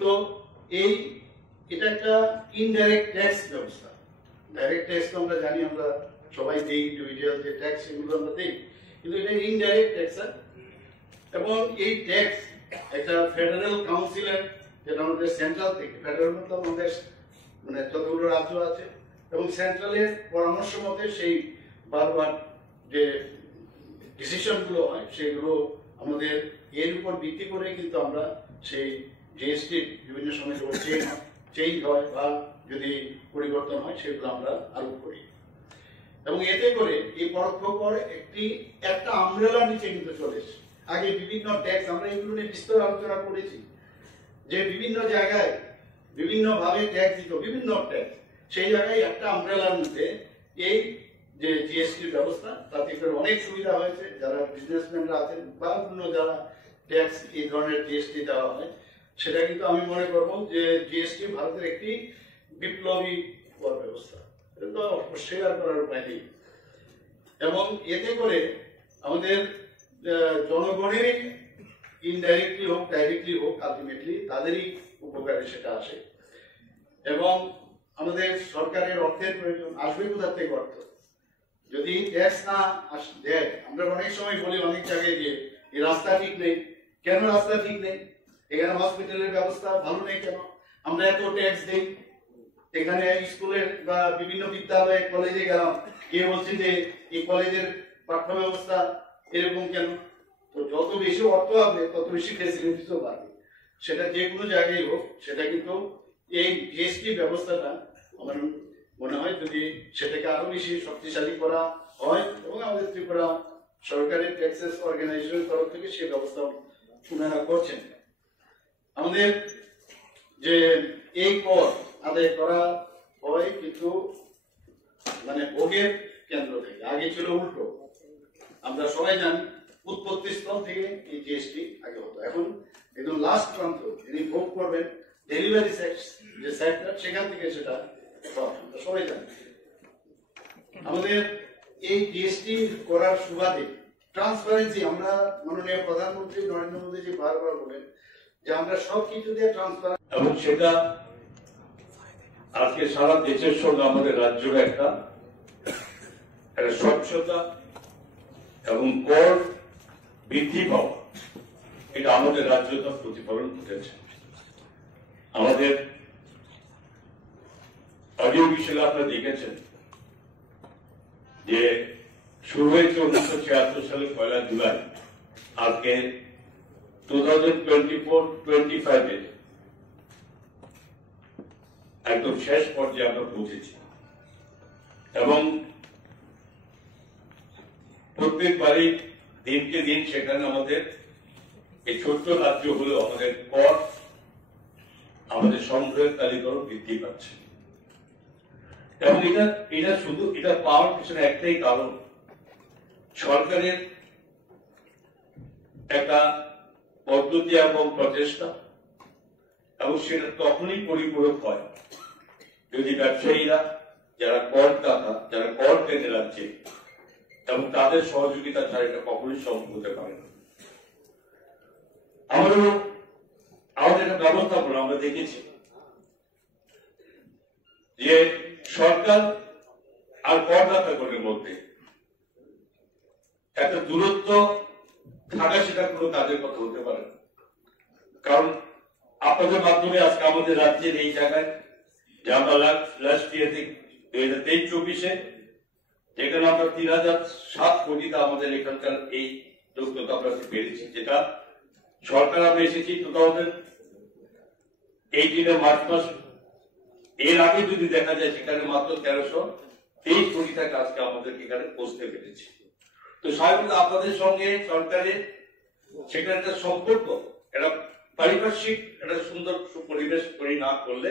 তো এই এটা একটা ইনডাইরেক্ট ট্যাক্স ব্যবস্থা। ডাইরেক্ট ট্যাক্স তো আমরা জানি, আমরা সবাই দিই, ইন্ডিভিজুয়াল যে ট্যাক্স এগুলো আমরা দিই, কিন্তু এটা ইনডাইরেক্ট ট্যাক্স। এবং এই ট্যাক্স একটা ফেডারেল কাউন্সিলের, যেটা আমাদের সেন্ট্রাল থেকে, ফেডারেল মতলব আমাদের মানে যতগুলো রাজ্য আছে এবং সেন্ট্রালের পরামর্শ মতে সেই বারবার যে ডিসিশন গুলো হয় সেগুলো আমাদের এর উপর ভিত্তি করে কিন্তু আমরা সেই জিএসটি বিভিন্ন সময় চেঞ্জ হয় বা যদি পরিবর্তন হয় সেগুলো আমরা আরোপ করি। এবং এতে করে এই পরোক্ষ কর একটা আমব্রেলার নিচে কিন্তু চলে এসেছে। আগে বিভিন্ন ট্যাক্স, আমরা এগুলো নিয়ে বিস্তর আলোচনা করেছি যে বিভিন্ন জায়গায় বিভিন্ন ভাবে ট্যাক্স দিত, বিভিন্ন ট্যাক্স, সেই জায়গায় একটা আমব্রেলার মধ্যে এই যে জিএসটির ব্যবস্থা, তাতে করে অনেক সুবিধা হয়েছে। যারা বিজনেসম্যানরা আছেন বা অন্য যারা ট্যাক্স এই ধরনের জিএসটি দেওয়া হয়, সেটা কিন্তু আমি মনে করবো যে জিএসটি ভারতের একটি বিপ্লবী কর ব্যবস্থা, এটা তো অস্বীকার করার উপায় নেই। এবং এতে করে আমাদের জনগণেরই ইনডাইরেক্টলি হোক ডাইরেক্টলি হোক আলটিমেটলি তাদেরই উপকারে সেটা আসে। এবং আমাদের সরকারের অর্থের প্রয়োজন, আসবে কোথা থেকে অর্থ? যদি ট্যাক্স না দেয়, আমরা অনেক সময় বলি অনেক জায়গায় যে এই রাস্তা ঠিক নেই। কেন রাস্তা ঠিক নেই? এখানে হসপিটালের ব্যবস্থা ভালো নেই কেন? আমরা এত ট্যাক্স দিই, এখানে স্কুলের বা বিভিন্ন বিদ্যালয়ে কলেজে গেলাম, কে বলছে যে এই কলেজের পাঠ্য ব্যবস্থা এরকম কেন? তো যত বেশি অর্থ হবে তত বেশি ফেসিলিটিসও বাড়বে। সেটা যে কোনো জায়গায় হোক, সেটা কিন্তু এই জিএসটি ব্যবস্থাটা আমার মনে হয় যদি সেটাকে আরো বেশি শক্তিশালী করা হয় এবং আমাদের ত্রিপুরা সরকারি ট্যাক্সেস অর্গানাইজেশনের তরফ থেকে সেই ব্যবস্থা ওনারা করছেন। আমাদের যে এই কর আদায় করা হয় কিন্তু মানে ভোগের কেন্দ্র থেকে, আগে ছিল উল্টো। আমরা সবাই জানি উৎপত্তি স্থল থেকে এই জিএসটি আগে হতো, এখন একদম লাস্ট প্রান্ত যিনি ভোগ করবেন ডেলিভারি যে সেক্টর, সেখান থেকে সেটা আমরা সবাই জানি। আমাদের এই জিএসটি করার সুবাদে ট্রান্সপারেন্সি, আমরা মাননীয় প্রধানমন্ত্রী নরেন্দ্র মোদীজি বারবার বলেন যে আমরা সবকিছু দিয়ে ট্রান্সপারেন্ট, এবং সেটা আজকে সারা দেশের সঙ্গে আমাদের রাজ্যের একটা স্বচ্ছতা এবং কর বৃদ্ধি পাওয়া, এটা আমাদের রাজ্যটা প্রতিফলন ঘটেছে। আমাদের অডিও বিষয়ে আপনারা দেখেছেন যে শুরু হয়েছে 1976 সালের 1 জুলাই, আজকে 2024-25 একদম শেষ পর্যায়ে আমরা পৌঁছেছি। এবং প্রত্যেকবারই দিনকে দিন সেখানে আমাদের এই ছোট্ট রাজ্য হলেও আমাদের কর, আমাদের সংগ্রহের তালিকাও বৃদ্ধি পাচ্ছে। এবং এটা শুধু এটা পাওয়ার পিছনে একটাই কারণ, সরকারের একটা পদ্ধতি এবং প্রচেষ্টা। এবং সেটা তখনই পরিপূরক হয় যদি ব্যবসায়ীরা, যারা করদাতা, যারা কর পেতে রাজ্যে, এবং তাদের সহযোগিতা ছাড়া এটা কখনোই সম্ভব হতে পারে না। আমাদের একটা ব্যবস্থাপনা আমরা দেখেছি যে সরকার আর করদাতাগণের মধ্যে একটা দূরত্ব থাকা, সেটা কোনো কাজের কথা হতে পারে না। কারণ আপনাদের মাধ্যমে আজকে আমাদের রাজ্যের এই জায়গায় যে আমরা লাস্ট ইয়ার 2023-24 যেখানে আমরা 3007 কোটিতে আমাদের এখানকার এই যোগ্যতা আমরা পেরেছি, যেটা সরকার আমরা এসেছি 2018 মার্চ মাস। এর আগে যদি দেখা যায় সেখানে মাত্র 1323 কোটি টাকা আজকে আমাদের এখানে পৌঁছতে পেরেছি। তো স্বাভাবিক আপনাদের সঙ্গে সরকারের সেখানে একটা সম্পর্ক, একটা পারিপার্শ্বিক একটা সুন্দর পরিবেশ তৈরি না করলে